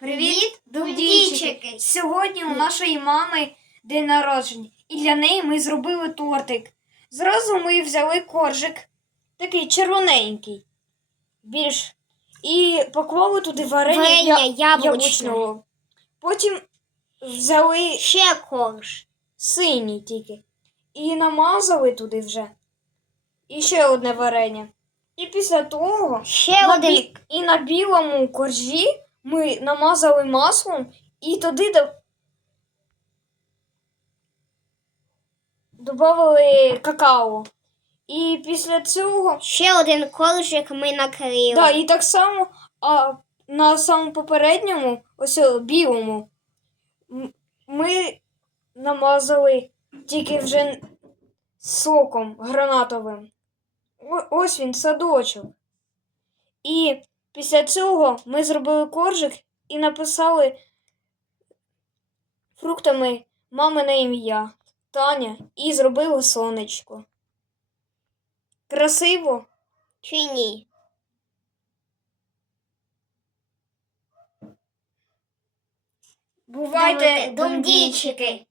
Привіт, думдійчики! Сьогодні у нашої мами день народження, і для неї ми зробили тортик. Зразу ми взяли коржик, такий червоненький, більш, і поклали туди варення, Варення яблучного. Потім взяли Ще корж. синій тільки. І намазали туди вже. І ще одне варення. І після того Ще на один. бі- і на білому коржі ми намазали маслом і туди до... додали какао. І після цього. Ще один коржик ми накрили. Да, і так само а, на самому попередньому, ось білому, ми намазали тільки вже соком гранатовим. Ось він, садочок. І після цього ми зробили коржик і написали фруктами мамине ім'я Таня і зробили сонечко. Красиво? Чи ні? Бувайте, Думдійчики.